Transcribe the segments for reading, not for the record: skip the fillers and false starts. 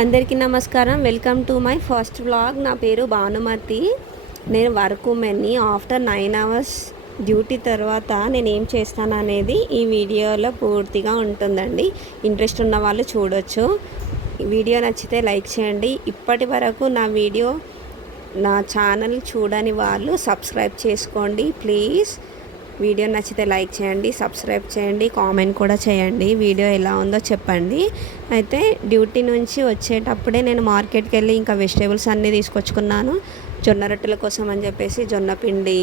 అందరికీ నమస్కారం. Welcome to my first vlog. నా పేరు భానుమతి. నేను వర్క్ ఉమెన్ని. ఆఫ్టర్ 9 అవర్స్ డ్యూటీ తర్వాత నేను ఏం చేస్తాను అనేది ఈ వీడియోలో పూర్తిగా ఉంటుందండి. ఇంట్రెస్ట్ ఉన్న వాళ్ళు చూడొచ్చు. వీడియో నచ్చితే లైక్ చేయండి. ఇప్పటి వరకు నా ఛానల్ చూడని వాళ్ళు సబ్స్క్రైబ్ చేసుకోండి ప్లీజ్. వీడియో నచ్చితే లైక్ చేయండి, సబ్స్క్రైబ్ చేయండి, కామెంట్ కూడా చేయండి. వీడియో ఎలా ఉందో చెప్పండి. అయితే డ్యూటీ నుంచి వచ్చేటప్పుడే నేను మార్కెట్కి వెళ్ళి ఇంకా వెజిటేబుల్స్ అన్నీ తీసుకొచ్చుకున్నాను. జొన్న రొట్టెల కోసం అని చెప్పేసి జొన్న పిండి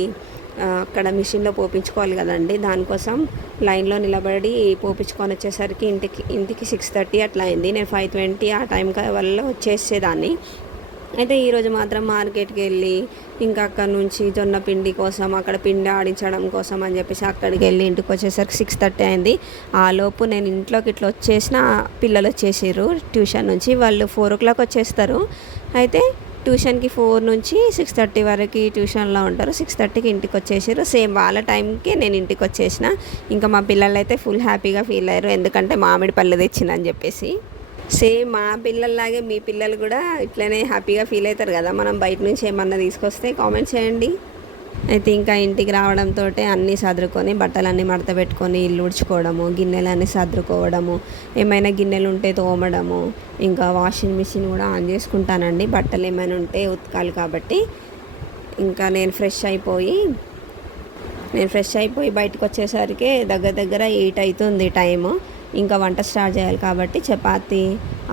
అక్కడ మిషన్లో పోపించుకోవాలి కదండి. దానికోసం లైన్లో నిలబడి పోపించుకొని వచ్చేసరికి ఇంటికి 6:30 అట్లా అయింది. నేను 5:20 ఆ టైం వల్ల వచ్చేసేదాన్ని. అయితే ఈరోజు మాత్రం మార్కెట్కి వెళ్ళి ఇంకా అక్కడ నుంచి జొన్న పిండి కోసం అక్కడ పిండి ఆడించడం కోసం అని చెప్పేసి అక్కడికి వెళ్ళి ఇంటికి వచ్చేసరికి 6:30 అయింది. ఆలోపు నేను ఇంట్లోకి ఇట్లా వచ్చేసిన పిల్లలు వచ్చేసారు ట్యూషన్ నుంచి. వాళ్ళు 4 o'clock వచ్చేస్తారు. అయితే ట్యూషన్కి 4 నుంచి 6:30 వరకు ట్యూషన్లో ఉంటారు. 6:30కి ఇంటికి వచ్చేసారు. సేమ్ వాళ్ళ టైంకి నేను ఇంటికి వచ్చేసిన. ఇంకా మా పిల్లలు అయితే ఫుల్ హ్యాపీగా ఫీల్ అయ్యారు, ఎందుకంటే మామిడి పళ్ళు తెచ్చిందని చెప్పేసి. సేమ్ మా పిల్లల్లాగే మీ పిల్లలు కూడా ఇట్లనే హ్యాపీగా ఫీల్ అవుతారు కదా మనం బయట నుంచి ఏమన్నా తీసుకొస్తే. కామెంట్ చేయండి. అయితే ఇంకా ఇంటికి రావడంతో అన్నీ సర్దుకొని బట్టలన్నీ మడత పెట్టుకొని ఇల్లు ఉడ్చుకోవడము, గిన్నెలన్నీ సర్దుకోవడము, ఏమైనా గిన్నెలు ఉంటే తోమడము, ఇంకా వాషింగ్ మిషన్ కూడా ఆన్ చేసుకుంటానండి బట్టలు ఏమైనా ఉంటే ఉతకాలి కాబట్టి. ఇంకా నేను ఫ్రెష్ అయిపోయి బయటకు వచ్చేసరికి దగ్గర 8 అవుతుంది టైము. ఇంకా వంట స్టార్ట్ చేయాలి కాబట్టి చపాతీ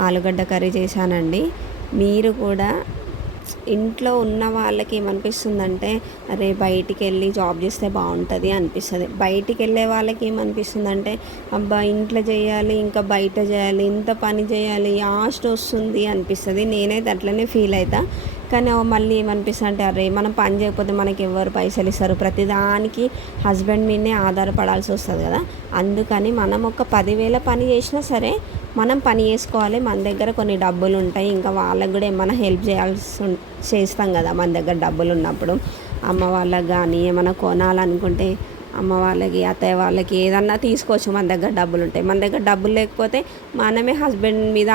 ఆలుగడ్డ కర్రీ చేశానండి. మీరు కూడా ఇంట్లో ఉన్న వాళ్ళకి ఏమనిపిస్తుందంటే అరే బయటికి వెళ్ళి జాబ్ చేస్తే బాగుంటుంది అనిపిస్తుంది. బయటికి వెళ్ళే వాళ్ళకి ఏమనిపిస్తుందంటే అబ్బా ఇంట్లో చేయాలి, ఇంకా బయట చేయాలి, ఇంత పని చేయాలి, యాస్ట్ వస్తుంది అనిపిస్తుంది. నేనైతే అట్లనే ఫీల్ అవుతా. కానీ మళ్ళీ ఏమనిపిస్తుంది అంటే అరే మనం పని చేయకపోతే మనకి ఎవరు పైసలు ఇస్తారు, ప్రతిదానికి హస్బెండ్ మీదనే ఆధారపడాల్సి వస్తుంది కదా. అందుకని మనం ఒక 10,000 పని చేసినా సరే మనం పని చేసుకోవాలి. మన దగ్గర కొన్ని డబ్బులు ఉంటాయి, ఇంకా వాళ్ళకి కూడా ఏమైనా హెల్ప్ చేస్తాం కదా మన దగ్గర డబ్బులు ఉన్నప్పుడు. అమ్మ వాళ్ళకి కానీ ఏమైనా కొనాలనుకుంటే అమ్మ వాళ్ళకి, అత్తయ్య వాళ్ళకి ఏదన్నా తీసుకోవచ్చు. మన దగ్గర డబ్బులు ఉంటాయి. మన దగ్గర డబ్బులు లేకపోతే మనమే హస్బెండ్ మీద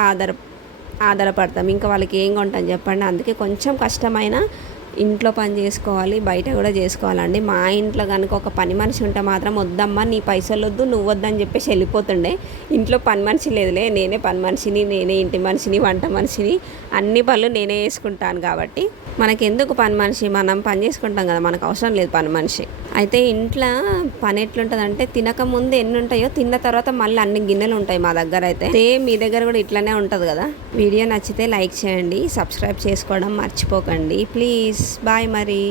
ఆధారపడతాం. ఇంకా వాళ్ళకి ఏం కొంటాం చెప్పండి. అందుకే కొంచెం కష్టమైన ఇంట్లో పని చేసుకోవాలి, బయట కూడా చేసుకోవాలండి. మా ఇంట్లో కనుక ఒక పని మనిషి ఉంటే మాత్రం వద్దమ్మా నీ పైసలు వద్దు, నువ్వు వద్దని చెప్పేసి వెళ్ళిపోతుండే. ఇంట్లో పని మనిషి లేదులే, నేనే పని మనిషిని, నేనే ఇంటి మనిషిని, వంట మనిషిని, అన్ని పనులు నేనే చేసుకుంటాను కాబట్టి మనకెందుకు పని మనిషి, మనం పని చేసుకుంటాం కదా, మనకు అవసరం లేదు పని మనిషి. అయితే ఇంట్లో పని ఎట్లుంటుందంటే తినకముందు ఎన్ని ఉంటాయో తిన్న తర్వాత మళ్ళీ అన్ని గిన్నెలు ఉంటాయి మా దగ్గర. అయితే సేమ్ మీ దగ్గర కూడా ఇట్లనే ఉంటుంది కదా. వీడియో నచ్చితే లైక్ చేయండి, సబ్స్క్రైబ్ చేసుకోవడం మర్చిపోకండి ప్లీజ్. బాయ్ మరి.